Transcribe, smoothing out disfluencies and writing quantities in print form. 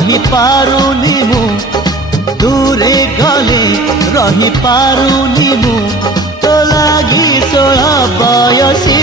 रही पारुनी मु दूरे गले रही पारुनी मु तो लागी 16 बयसी